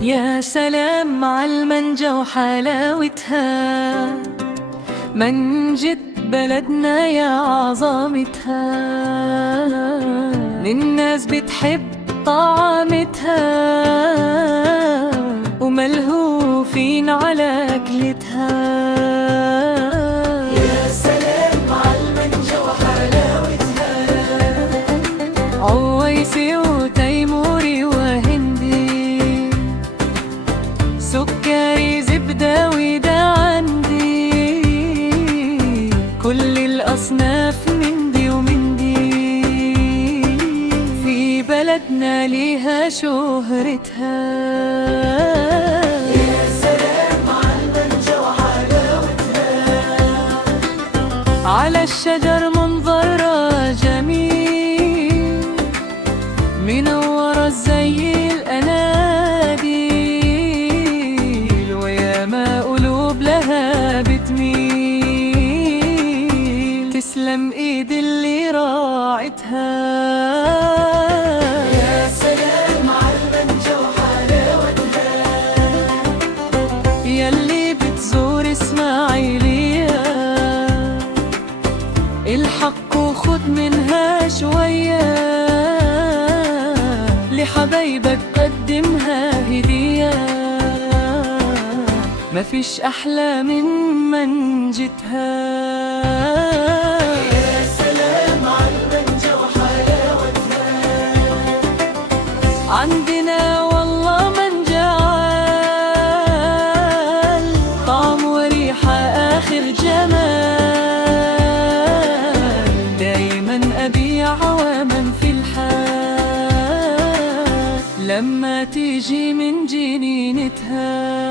يا سلام عالمنجة وحلاوتها، منجة بلدنا يا عظمتها، الناس بتحب طعمتها وملهوفين على أكلتها. يا سلام عالمنجة وحلاوتها، عويسي وتيموري وهندي، سكري زبدة وده عندي، كل الأصناف من دي ومن دي، في بلدنا ليها شهرتها. يا سلام عالمنجة وحلاوتها، على الشجر منظرها جميل، منورة زي الأناديل، وياما قلوب لها بتميل، تسلم ايد اللي راعتها. يا سلام عالمنجة وحلاوتها، ياللي بتزور اسماعيلية، الحق وخد منها شوية، لحبايبك قدمها هدية، مفيش أحلى من منجتها. يا سلام عالمنجة وحلاوتها، عندنا والله منجة عال، طعم وريحة آخر جمال، دايما أبيع عواما في الحال، لما تيجي من جنينتها.